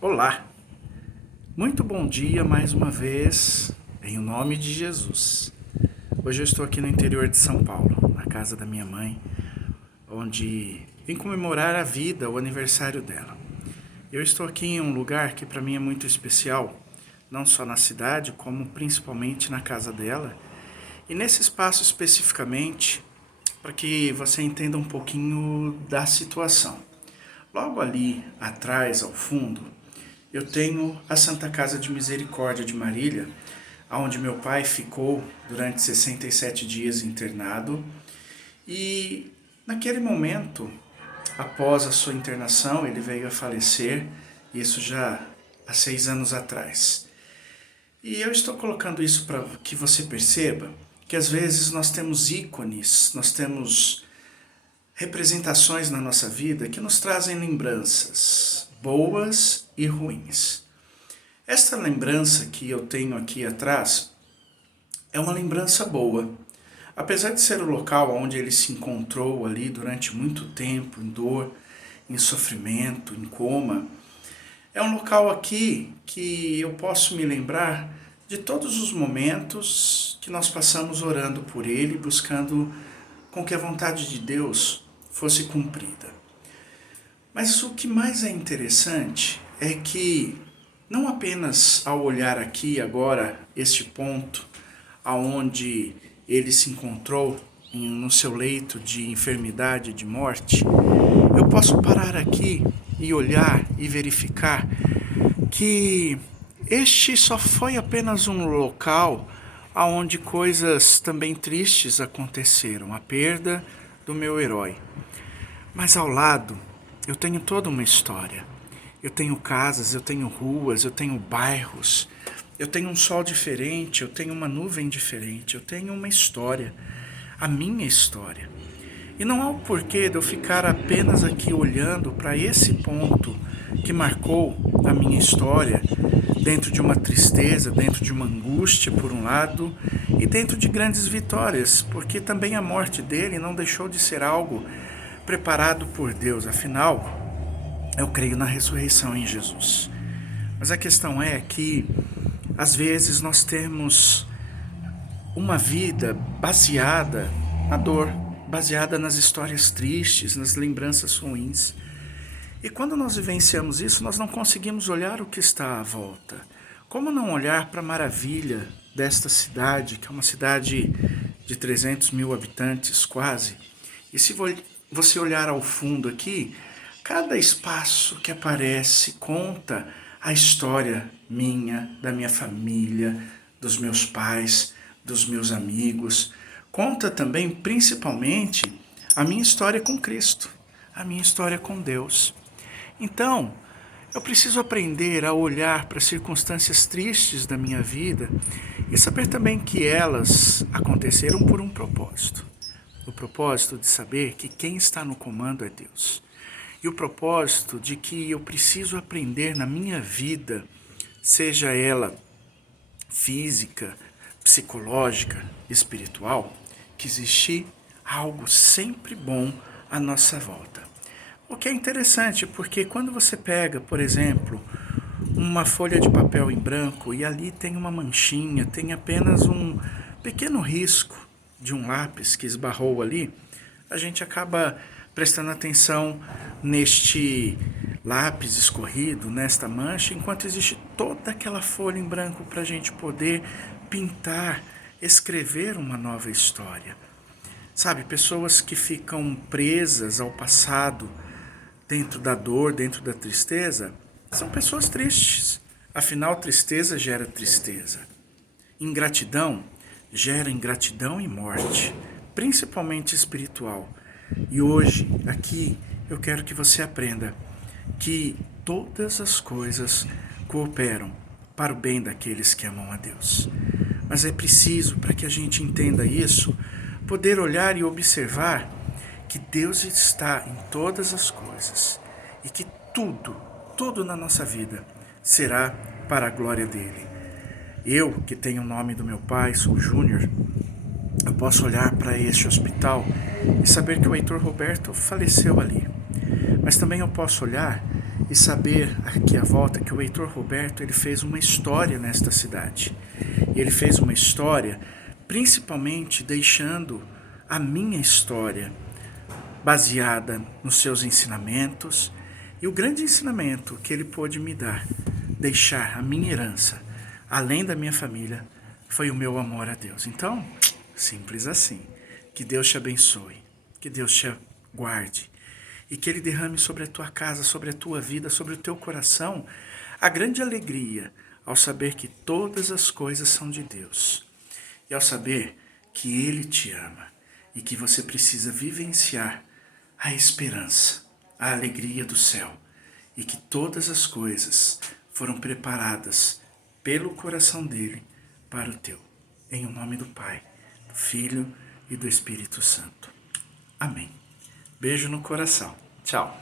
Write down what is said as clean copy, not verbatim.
Olá, muito bom dia mais uma vez, em nome de Jesus. Hoje eu estou aqui no interior de São Paulo, na casa da minha mãe, onde vim comemorar a vida, o aniversário dela. Eu estou aqui em um lugar que para mim é muito especial, não só na cidade, como principalmente na casa dela. E nesse espaço especificamente, para que você entenda um pouquinho da situação. Logo ali atrás, ao fundo, eu tenho a Santa Casa de Misericórdia de Marília, onde meu pai ficou durante 67 dias internado. E naquele momento, após a sua internação, ele veio a falecer, isso já há 6 anos atrás. E eu estou colocando isso para que você perceba que às vezes nós temos ícones, nós temos representações na nossa vida que nos trazem lembranças boas e ruins. Esta lembrança que eu tenho aqui atrás é uma lembrança boa. Apesar de ser o local onde ele se encontrou ali durante muito tempo, em dor, em sofrimento, em coma, é um local aqui que eu posso me lembrar de todos os momentos que nós passamos orando por ele, buscando com que a vontade de Deus fosse cumprida. Mas o que mais é interessante é que não apenas ao olhar aqui agora este ponto aonde ele se encontrou no seu leito de enfermidade, de morte, eu posso parar aqui e olhar e verificar que este só foi apenas um local aonde coisas também tristes aconteceram, a perda do meu herói. Mas ao lado, eu tenho toda uma história. Eu tenho casas, eu tenho ruas, eu tenho bairros, eu tenho um sol diferente, eu tenho uma nuvem diferente, eu tenho uma história, a minha história. E não há o porquê de eu ficar apenas aqui olhando para esse ponto que marcou a minha história, dentro de uma tristeza, dentro de uma angústia por um lado, e dentro de grandes vitórias, porque também a morte dele não deixou de ser algo preparado por Deus, afinal, eu creio na ressurreição em Jesus. Mas a questão é que, às vezes, nós temos uma vida baseada na dor, baseada nas histórias tristes, nas lembranças ruins. E quando nós vivenciamos isso, nós não conseguimos olhar o que está à volta. Como não olhar para a maravilha desta cidade, que é uma cidade de 300 mil habitantes, quase? E se você olhar ao fundo aqui, cada espaço que aparece conta a história minha, da minha família, dos meus pais, dos meus amigos. Conta também, principalmente, a minha história com Cristo, a minha história com Deus. Então, eu preciso aprender a olhar para as circunstâncias tristes da minha vida e saber também que elas aconteceram por um propósito. O propósito de saber que quem está no comando é Deus. E o propósito de que eu preciso aprender na minha vida, seja ela física, psicológica, espiritual, que existe algo sempre bom à nossa volta. O que é interessante, porque quando você pega, por exemplo, uma folha de papel em branco e ali tem uma manchinha, tem apenas um pequeno risco de um lápis que esbarrou ali, a gente acaba prestando atenção neste lápis escorrido, nesta mancha, enquanto existe toda aquela folha em branco para a gente poder pintar, escrever uma nova história. Sabe, pessoas que ficam presas ao passado, dentro da dor, dentro da tristeza, são pessoas tristes. Afinal, tristeza gera tristeza. Ingratidão gera ingratidão e morte, principalmente espiritual. E hoje, aqui, eu quero que você aprenda que todas as coisas cooperam para o bem daqueles que amam a Deus. Mas é preciso, para que a gente entenda isso, poder olhar e observar que Deus está em todas as coisas e que tudo na nossa vida será para a glória dele. Eu, que tenho o nome do meu pai, sou Júnior, eu posso olhar para este hospital e saber que o Heitor Roberto faleceu ali. Mas também eu posso olhar e saber aqui à volta que o Heitor Roberto ele fez uma história nesta cidade. E ele fez uma história principalmente deixando a minha história baseada nos seus ensinamentos e o grande ensinamento que ele pôde me dar, deixar a minha herança, além da minha família, foi o meu amor a Deus. Então, simples assim. Que Deus te abençoe, que Deus te guarde e que Ele derrame sobre a tua casa, sobre a tua vida, sobre o teu coração, a grande alegria ao saber que todas as coisas são de Deus e ao saber que Ele te ama e que você precisa vivenciar a esperança, a alegria do céu e que todas as coisas foram preparadas pelo coração dele para o teu. Em o nome do Pai, do Filho e do Espírito Santo. Amém. Beijo no coração. Tchau.